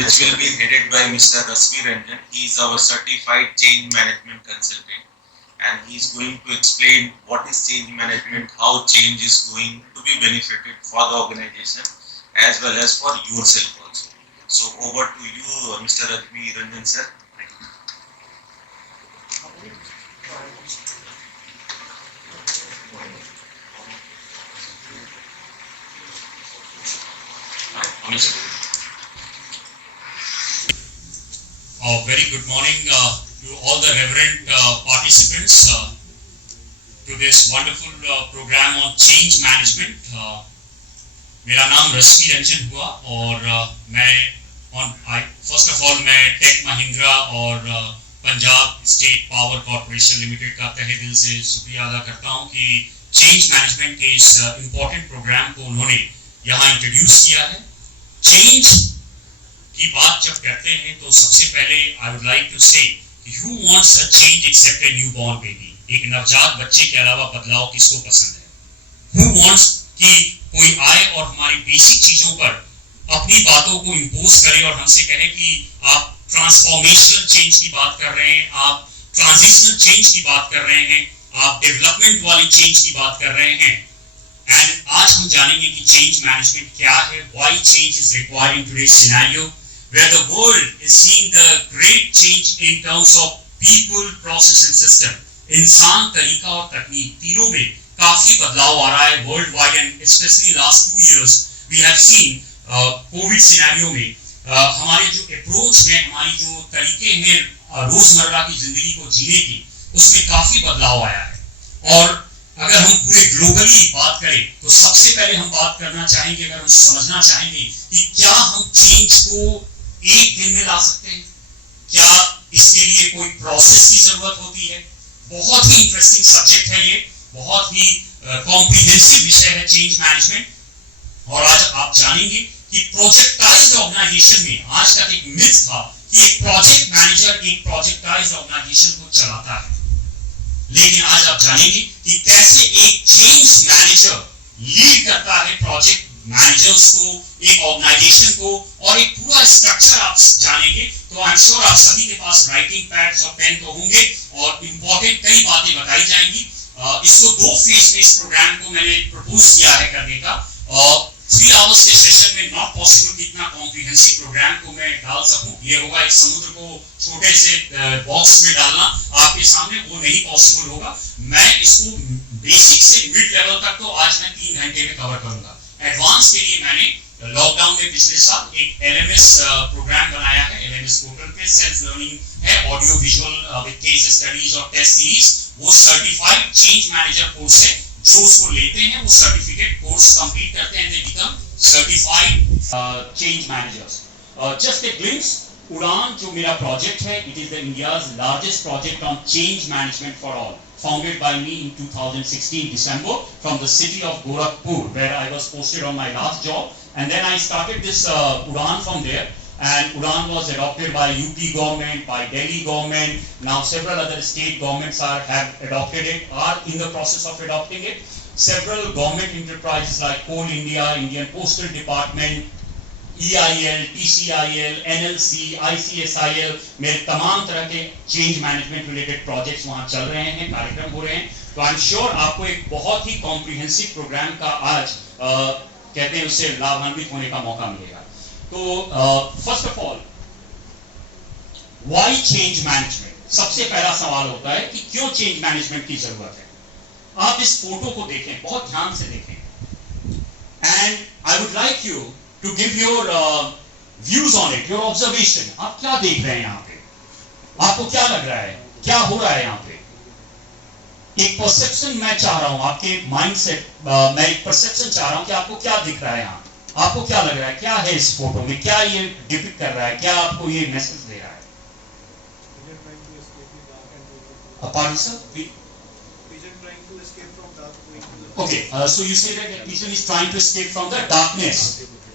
which will be headed by Mr. Rasmi Ranjan. He is our certified change management consultant, and he is going to explain what is change management, how change is going to be benefited for the organization as well as for yourself also. So over to you, Mr. Rasmi Ranjan sir. Very good morning to all the reverend participants to this wonderful program on change management. मेरा नाम रश्मि रंजन हुआ और first of all मैं टेक महिंद्रा और Punjab state power corporation limited का तहे दिल से शुक्रिया अदा करता हूं कि चेंज मैनेजमेंट के इस इम्पोर्टेंट प्रोग्राम को उन्होंने यहाँ इंट्रोड्यूस किया है। चेंज की बात जब करते हैं तो सबसे पहले I would like to say who wants a change except a newborn baby. एक नवजात बच्चे के अलावा बदलाव किसको पसंद है? हु वांट्स कि कोई आए और हमारी बेसिक चीजों पर अपनी बातों को इंपोज करे और हमसे कहे कि आप ट्रांसफॉर्मेशनल चेंज की बात कर रहे हैं, आप ट्रांजिशनल चेंज की बात कर रहे हैं, आप डेवलपमेंट वाली चेंज की बात कर रहे हैं। एंड आज हम जानेंगे कि चेंज मैनेजमेंट क्या है, why change is required in today's scenario where the world is seeing the great change in terms of people, process and system। इंसान, तरीका और तकनीक तीनों में काफी बदलाव आ रहा है world wide and specially last 2 years we have seen covid scenario में हमारे जो अप्रोच है, हमारी जो तरीके हैं रोजमर्रा की जिंदगी को जीने की, उसमें काफी बदलाव आया है। और अगर हम पूरे ग्लोबली बात करें तो सबसे पहले हम बात करना चाहेंगे, अगर हम समझना चाहेंगे कि क्या हम चेंज को एक दिन में ला सकते हैं, क्या इसके लिए कोई प्रोसेस की जरूरत होती है। बहुत ही इंटरेस्टिंग सब्जेक्ट है ये, बहुत ही कॉम्प्रिहेंसिव विषय है चेंज मैनेजमेंट। और आज आप जानेंगे कि प्रोजेक्टाइज्ड ऑर्गेनाइजेशन में आज तक एक मिथ था कि एक प्रोजेक्ट मैनेजर एक प्रोजेक्टाइज्ड ऑर्गेनाइजेशन को चलाता है, लेकिन आज आप जानेंगे कि कैसे एक चेंज मैनेजर लीड करता है प्रोजेक्ट मैनेजर्स को, एक ऑर्गेनाइजेशन को, और एक पूरा स्ट्रक्चर आप जानेंगे। तो आई एम श्योर आप सभी के पास राइटिंग पैड्स और पेन तो होंगे और इंपॉर्टेंट कई बातें बताई जाएंगी। इसको 2 फेज में इस प्रोग्राम को मैंने प्रपोज किया है करने का। 3 आवर्स के सेशन में नॉट पॉसिबल कि इतना कॉम्प्रिहेंसिव प्रोग्राम को मैं डाल सकूं। ये होगा एक समुद्र को छोटे से बॉक्स में डालना आपके सामने, वो नहीं पॉसिबल होगा। मैं इसको बेसिक से मिड लेवल तक तो आज मैं 3 घंटे में कवर करूंगा। एडवांस के लिए मैंने लॉकडाउन में पिछले साल एक LMS प्रोग्राम बनाया है। LMS पोर्टल पे सेल्फ लर्निंग है, audio visual with case studies और टेस्ट सीरीज। वो सर्टिफाइड चेंज मैनेजर कोर्स है, जो उसको लेते हैं वो सर्टिफिकेट कोर्स कंप्लीट करते हैं, they become certified change managers. Just a glimpse, उड़ान जो मेरा प्रोजेक्ट है, it is the India's largest project on change management for all, founded by me in 2016 December from the city of Gorakhpur, where I was posted on my last job, and then I started this Udan from there, and Udan was adopted by UP government, by Delhi government. Now several other state governments have adopted it, are in the process of adopting it. Several government enterprises like Coal India, Indian Postal Department, EIL, TCIL, NLC, ICSIL, मेरे तमाम तरह के change management related projects वहां चल रहे हैं, कार्यक्रम हो रहे हैं। तो आई एम श्योर आपको एक बहुत ही कॉम्प्रिहेंसिव प्रोग्राम का आज कहते हैं उससे लाभान्वित होने का मौका मिलेगा। तो first of all, why change management? सबसे पहला सवाल होता है कि क्यों चेंज मैनेजमेंट की जरूरत है। आप इस फोटो को देखें, बहुत ध्यान से देखें, and I would like you to give your views on it, your observation। आप क्या देख रहे हैं यहाँ पे? आपको क्या लग रहा है, क्या हो रहा है यहाँ पे? एक परसेप्शन मैं चाह रहा हूं, आपके माइंडसेट, मैं एक परसेप्शन चाह रहा हूं कि आपको क्या दिख रहा है यहाँ, आपको क्या लग रहा है, क्या है इस फोटो में, क्या ये डिपिक्ट कर रहा है, क्या आपको ये मैसेज दे रहा है? Okay, so you say that the pigeon is trying to escape from the darkness.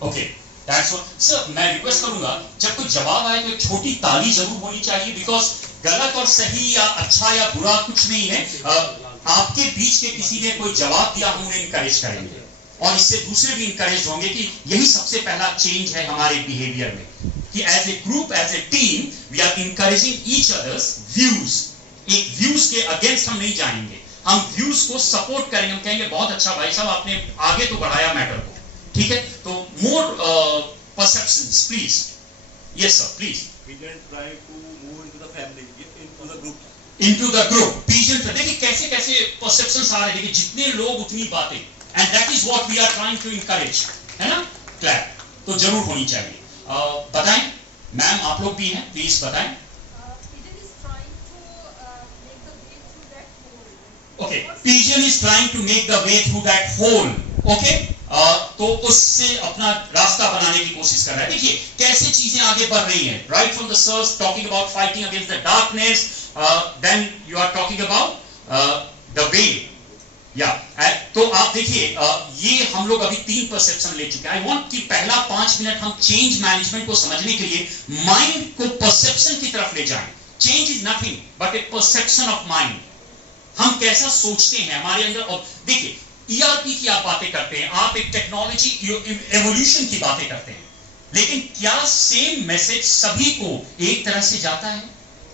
Okay, that's what. Sir, मैं रिक्वेस्ट करूंगा जब कोई जवाब आए तो एक छोटी ताली जरूर होनी चाहिए, बिकॉज गलत और सही या अच्छा या बुरा कुछ नहीं है। आपके बीच के किसी ने कोई जवाब दिया, हम उन्हें इनकरेज करेंगे। और इससे दूसरे भी इंकरेज होंगे कि यही सबसे पहला चेंज है हमारे बिहेवियर में, कि as a group, as a team, we are encouraging each others views. एक व्यूज के अगेंस्ट हम नहीं जाएंगे, हम व्यूज को सपोर्ट करेंगे, हम कहेंगे बहुत अच्छा भाई साहब आपने आगे तो बढ़ाया मैटर को, ठीक है। तो more perceptions please. Yes sir please. We can try to move into the family, into the group. Into the group, pigeon। देखिए कैसे कैसे परसेप्शंस आ रहे हैं, देखिए जितने लोग उतनी बातें, and that is what we are trying to encourage, है ना। क्लैप तो जरूर होनी चाहिए। बताएं मैम, आप लोग भी हैं, प्लीज बताएं। Okay, pigeon is trying to make the way through that hole. Okay, तो उससे अपना रास्ता बनाने की कोशिश कर रहा है। देखिए कैसे चीजें आगे बढ़ रही हैं, right from the search talking about fighting against the darkness, then you are talking about the way. या तो आप देखिए ये हम लोग अभी 3 परसेप्शन ले चुके हैं। आई वांट कि पहला 5 मिनट हम चेंज मैनेजमेंट को समझने के लिए माइंड को परसेप्शन की तरफ ले जाएं। Change is nothing but A perception of mind. हम कैसा सोचते हैं हमारे अंदर। और देखिए ईआरपी की आप बातें करते हैं, आप एक टेक्नोलॉजी एवोल्यूशन की बातें करते हैं, लेकिन क्या सेम मैसेज सभी को एक तरह से जाता है?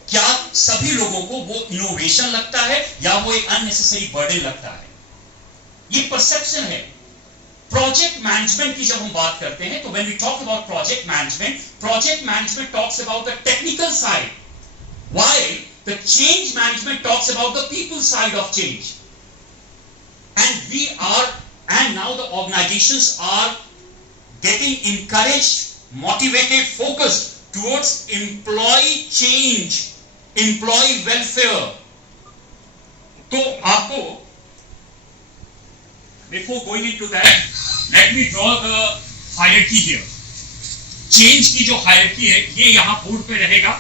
क्या सभी लोगों को वो इनोवेशन लगता है या वो एक अननेसेसरी बर्डन लगता है? ये परसेप्शन है। प्रोजेक्ट मैनेजमेंट की जब हम बात करते हैं तो when we talk about project management talks about the technical side, while the change management talks about the people side of change. And now the organizations are getting encouraged, motivated, focused towards employee change, employee welfare. तो आपको before going into that, let me draw the hierarchy here. Change की जो hierarchy है ये यहां बोर्ड पे रहेगा।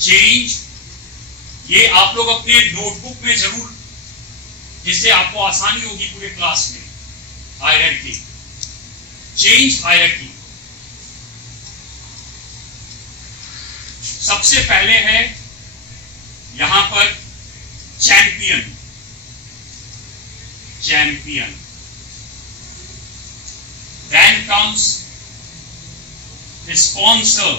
Change ये आप लोग अपने नोटबुक में जरूर, जिससे आपको आसानी होगी पूरे क्लास में। Hierarchy, change hierarchy. सबसे पहले है यहां पर champion, then comes sponsor,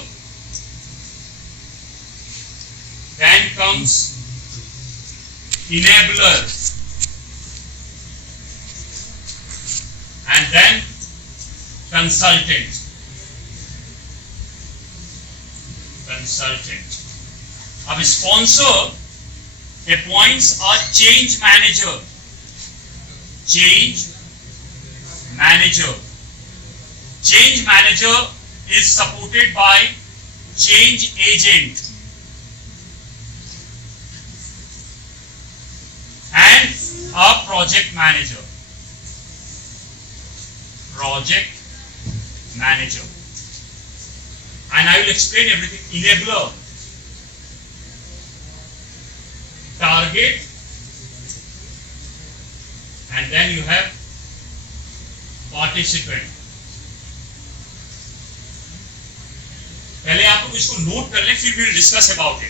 then comes enabler, and then consultant. अब sponsor appoints a change manager. Change manager is supported by change agent and a project manager. And I will explain everything. Enabler, target, and then you have participant. पहले आप लोग इसको नोट कर लें, फिर we'll discuss about it.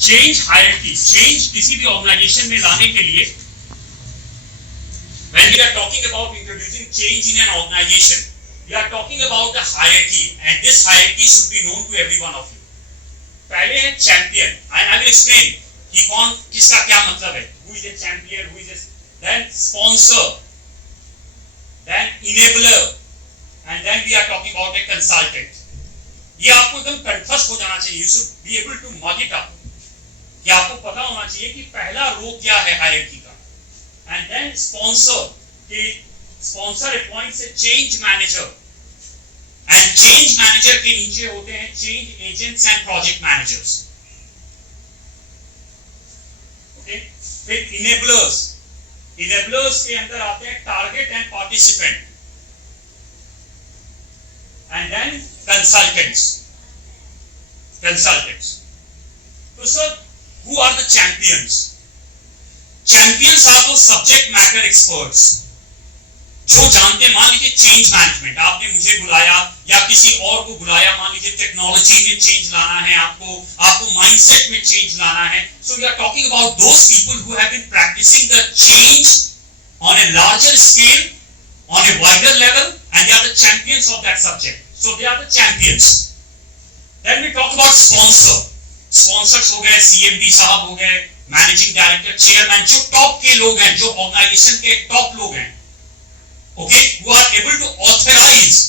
Change hierarchy, change किसी भी ऑर्गेनाइजेशन में लाने के लिए, when we are talking about introducing change in an organization, we are talking about the hierarchy, and this hierarchy should be known to every one of you. पहले है champion, and I will explain कि कौन किसका क्या मतलब है, who is a champion, who is a, then sponsor, then enabler, and then we are talking about a consultant. ये आपको एकदम कंठस्थ हो जाना चाहिए, you should be able to mug it up, कि आपको पता होना चाहिए कि पहला रो क्या है हायरार्की का। एंड देन स्पॉन्सर, कि sponsor appoints a change manager, and change manager के नीचे होते हैं change agents and project managers. Okay, फिर इनेबलर्स के अंदर आते हैं target and participant, and then consultants. तो sir who are the champions? Champions are those subject matter experts जो जानते, मान लीजिए चेंज मैनेजमेंट, आपने मुझे बुलाया या किसी और को बुलाया, मान लीजिए टेक्नोलॉजी में चेंज लाना है, आपको माइंडसेट में चेंज लाना है. So we are talking about those people who have been practising the change on a larger scale, on a wider level, and they are the champions of that subject. So they are the champions. Then we talk about sponsor. Sponsors हो गए, CMD साहब हो गए, managing director, chairman, जो टॉप के लोग हैं, जो ऑर्गेनाइजेशन के टॉप लोग हैं, okay, who are able to authorize,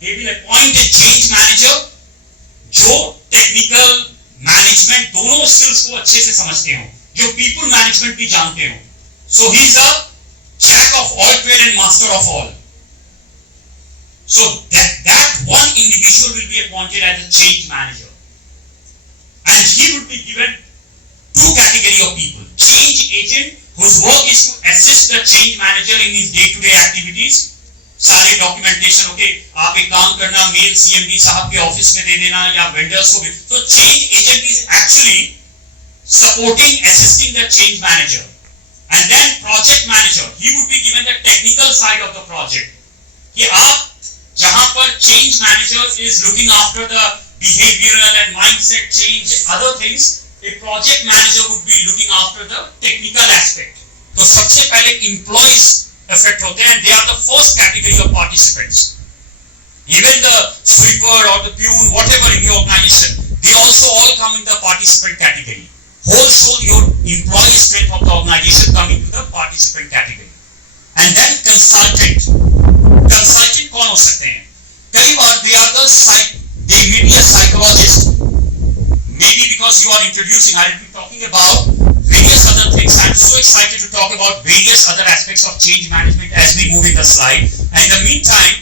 they will appoint a change manager जो टेक्निकल मैनेजमेंट दोनों स्किल्स को अच्छे से समझते हो, जो पीपल मैनेजमेंट भी जानते हो. So he is a jack of all trade and master of all. So that one individual will be appointed as a change manager, and he would be given two category of people: change agent, whose work is to assist the change manager in his day-to-day activities. सारे documentation, okay, आप एक काम करना, mail CMD साहब के ऑफिस में दे देना या वेंडर्स को. तो change agent is actually supporting, assisting the change manager. And then project manager, he would be given the technical side of the project. कि आप जहां पर change manager is looking after the behavioral and mindset change, other things, a project manager would be looking after the technical aspect. तो सबसे पहले employees affect होते हैं, and they are the first category of participants. Even the sweeper or the peon, whatever in your organization, they also all come in the participant category. Whole soul, your employee strength of the organization come into the participant category. And then consultant. Consultant कौन हो सकते हैं? कई बार they may be a psychologist. Maybe because you are introducing, I will be talking about various other things. I am so excited to talk about various other aspects of change management as we move in the slide. And in the meantime,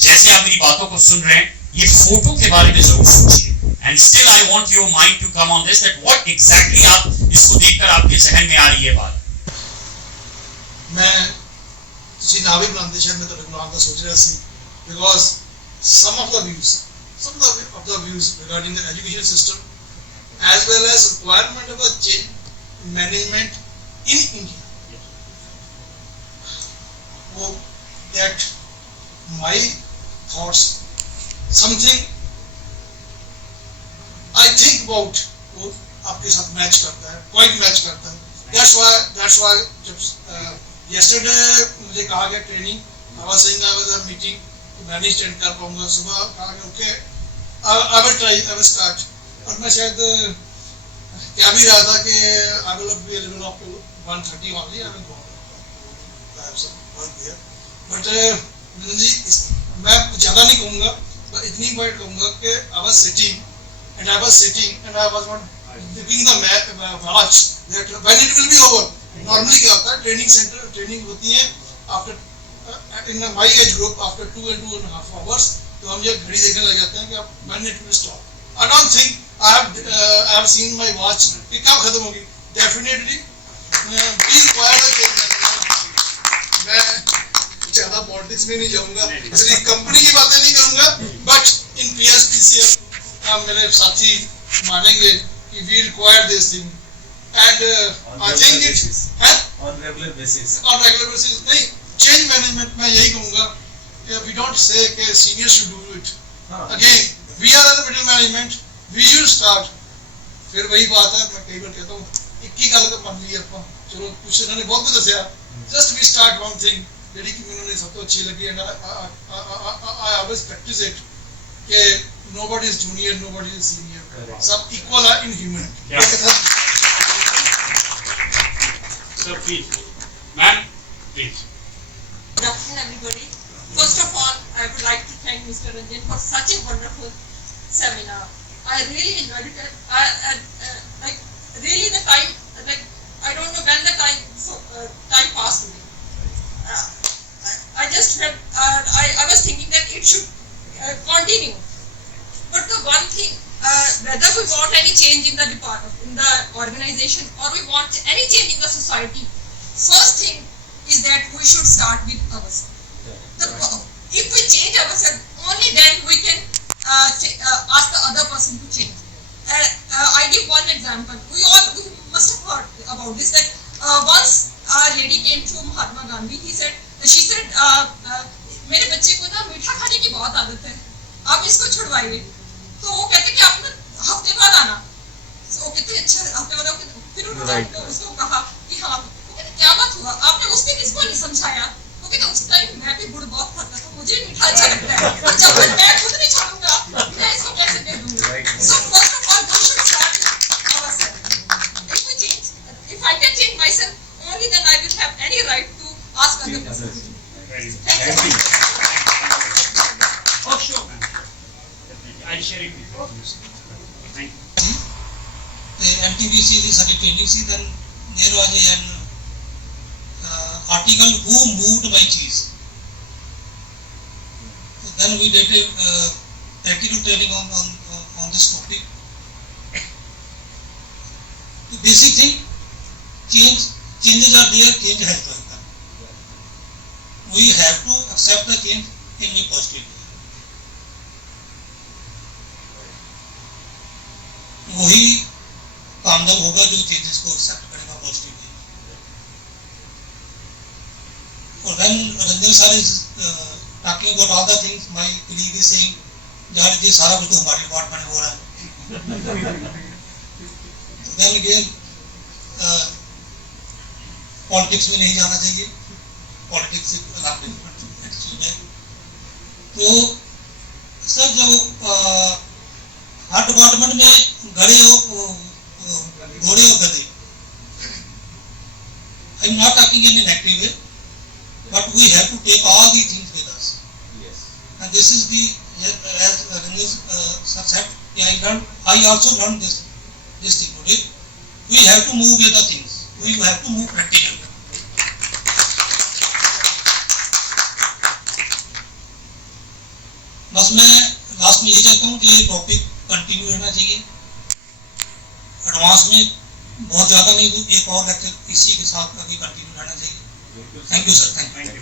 जैसे आप मेरी बातों को सुन रहे हैं, ये फोटो के बारे में जरूर सोचिए. And still I want your mind to come on this, that what exactly आप इसको देखकर आपके जहन में आ रही है बात. मैं किसी नाविक प्लांटेशन में तो बुलाने का सोच रहा सी, because some of the views regarding the education system as well as requirement of the change management in India, वो that my thoughts, something I think about, वो आपके साथ मैच करता है, quite मैच करता है. That's why जब yesterday मुझे कहा गया training, I was saying I was a meeting to manage attend कर पाऊंगा. सुबह कहा गया okay, I will try, I will start. और मैं शायद क्या भी रहा था कि I will be available up to 1:30 only. I will go. I have some work there. But मैं ज़्यादा नहीं कहूँगा, but इतनी बात कहूँगा कि I was sitting and I was not giving the watch that when it will be over. Normally क्या होता है, ट्रेनिंग होती है after in my age group after 2 and 2.5 hours, तो हम ये घड़ी देखने लग जाते हैं कि अब when it will stop. I don't think I have seen my watch कि कब खत्म होगी. Definitely be required. मैं ज़्यादा पॉलिटिक्स में नहीं जाऊँगा, इसलिए कंपनी की बातें नहीं करूँगा, but in PSPCM मेरे साथी मानेंगे कि we require this thing, and I think it on regular basis नहीं, change management में यही कहूँगा, we don't say कि seniors should do it. Again, we are the middle management, we should start. फिर वही बात है, मैं कई बार कहता हूँ, एक ही गल मान ली अपन, चलो कुछ इन्होंने बहुत कुछ दसिया, just we start one thing, ਜਿਹੜੀ ਕਿ ਮੈਨੂੰ ਸਭ ਤੋਂ ਅੱਛੀ ਲੱਗੀ, and I always practice it, कि nobody is junior, nobody is senior, सब equal are in human. So please, ma'am, please. Good afternoon, everybody. First of all, I would like to thank Mr. Ranjan for such a wonderful seminar. I really enjoyed it. Like really, the time, like I don't know when the time passed to me. I just felt, I was thinking that it should continue. But the one thing, whether we want any change in the department, in the organization, or we want any change in the society, first thing is that we should start with ourselves. If we change ourselves, only then we can ask the other person to change. I give one example. We must have heard about this, that once a lady came to Mahatma Gandhi. She said, मेरे बच्चे को ना मीठा खाने की बहुत आदत है, आप इसको छुड़वाइए. तो वो कहते कि आप ना हफ्ते बाद आना. वो कहते अच्छा हफ्ते बाद. फिर उन्होंने उसको कहा कि हाँ, वो कहते क्या बात हुआ, आपने उस दिन इसको नहीं समझाया. वो कहते उस टाइम मैं भी गुड़ बहुत खाता था, मुझे मीठा अच्छा लगता है, जब मैं खुद नहीं छोड़ूंगा मैं इसको कैसे दे दूंगा. So first of all, we should start with ourselves. If we change, if I can change myself, only then I will have any right to ask other people. Thank you. Oh, sure, ma'am. Definitely. I'll share it with you. Thank you. The MTBC ਦੀ ਸਾਡੀ ਟ੍ਰੇਨਿੰਗ ਸੀ, then there was an article who moved my cheese. So then we did a practical training on this topic. The basic thing, changes are there, change has to happen. We have to accept the change in a positive way. वही कामयाब होगा जो चेंजेस को एक्सेप्ट करेगा positive way. और when Ranjan sir is talking about all the things, my colleague is saying यार ये सारा कुछ तो हमारे डिपार्टमेंट में हो रहा है. then again पॉलिटिक्स में नहीं जाना चाहिए, पॉलिटिक्स से अलग चीज है. तो सर जो हर डिपार्टमेंट में घोड़े और गधे, I am not talking in a negative way, but we have to take all these things with us. Yes. And this is the, as Ranjan sir said, I also learned this thing today. We have to move with the things. We have to move practically. बस मैं लास्ट में यही चाहता हूँ कि topic continue रहना चाहिए. एडवांस में बहुत ज़्यादा नहीं तो एक और लेक्चर इसी के साथ अभी कंटिन्यू रहना चाहिए. Thank you sir. Thank you.